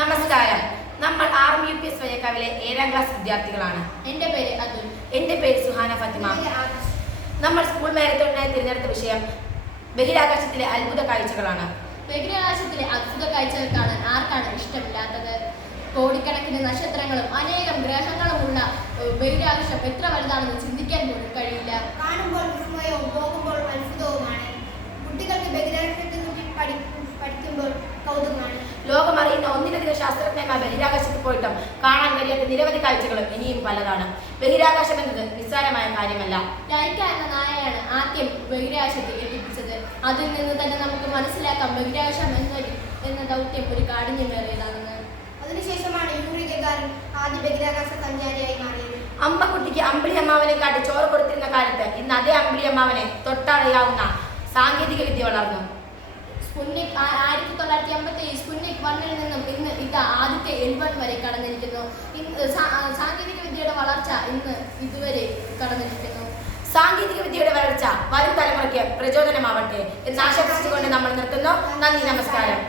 നമസ്കാരം. നമ്മൾ army UPS വയക്കാവിലെ 7ാം class വിദ്യാർത്ഥികളാണ്. എൻ്റെ പേര് അതുൽ. എൻ്റെ പേര് സുഹാന ഫാത്തിമ. നമ്മൾ സ്കൂൾ മാരത്തോണിനായി തിരഞ്ഞെടുത്ത വിഷയം ബഹിരാകാശത്തിലെ അത്ഭുത കാഴ്ചകളാണ്. ബഹിരാകാശത്തിലെ അത്ഭുത കാഴ്ചകൾ കാണാൻ ആർക്കാണ് ഇഷ്ടമില്ലാത്തത്? കോടിക്കണക്കിന് നക്ഷത്രങ്ങളും അനേകം ഗ്രഹങ്ങളുമുള്ള ബഹിരാകാശം എത്ര വലുതാണെന്ന് ചിന്തിക്കാൻ പോലും കഴിയില്ല. കാണുമ്പോൾ വിസ്മയവും പോകുമ്പോൾ അത്ഭുതവുമാണ്. കുട്ടികൾക്ക് ബഹിരാകാശത്തെ പറ്റി പഠിക്കുമ്പോൾ കൗതുകമാണ്. ലോകമറിയുന്ന ഒന്നിലധികം ശാസ്ത്രജ്ഞന്മാർ ബഹിരാകാശത്ത് പോയിട്ടും കാണാൻ കഴിയാത്ത നിരവധി കാഴ്ചകളും ഇനിയും പലതാണ്. ബഹിരാകാശം എന്നത് നിസ്സാരമായ കാര്യമല്ല. ലൈക്ക എന്ന നായയാണ് ആദ്യം ബഹിരാകാശത്ത് എത്തിപ്പിച്ചത്. അതിൽ നിന്ന് തന്നെ നമുക്ക് മനസ്സിലാക്കാം ബഹിരാകാശം എന്ന ദൗത്യം ഒരു കാഠിന്യമേറിയതാണെന്ന്. അതിനുശേഷമാണ് യൂറി ഗഗാറിൻ ആദ്യ ബഹിരാകാശ സഞ്ചാരിയായി മാറിയത്. അമ്മക്കുട്ടിക്ക് അമ്പിളി അമ്മാവനെ കാട്ടി ചോറ് കൊടുത്തിരുന്ന കാലത്ത് ഇന്ന് അതേ അമ്പിളി അമ്മാവനെ തൊട്ടറിയാവുന്ന സാങ്കേതിക വിദ്യ വളർന്നു. സ്പുട്നിക് 1957 സ്പുട്നിക് 1 നിന്നും ഇന്ന് ഇത് ആദ്യത്തെ L1 വരെ കടന്നിരിക്കുന്നു. സാങ്കേതിക വിദ്യയുടെ വളർച്ച ഇന്ന് ഇതുവരെ കടന്നിരിക്കുന്നു. സാങ്കേതിക വിദ്യയുടെ വളർച്ച വരും തലമുറയ്ക്ക് പ്രചോദനമാവട്ടെ എന്ന് ആശംസിച്ചുകൊണ്ട് നമ്മൾ നിർത്തുന്നു. നന്ദി, നമസ്കാരം.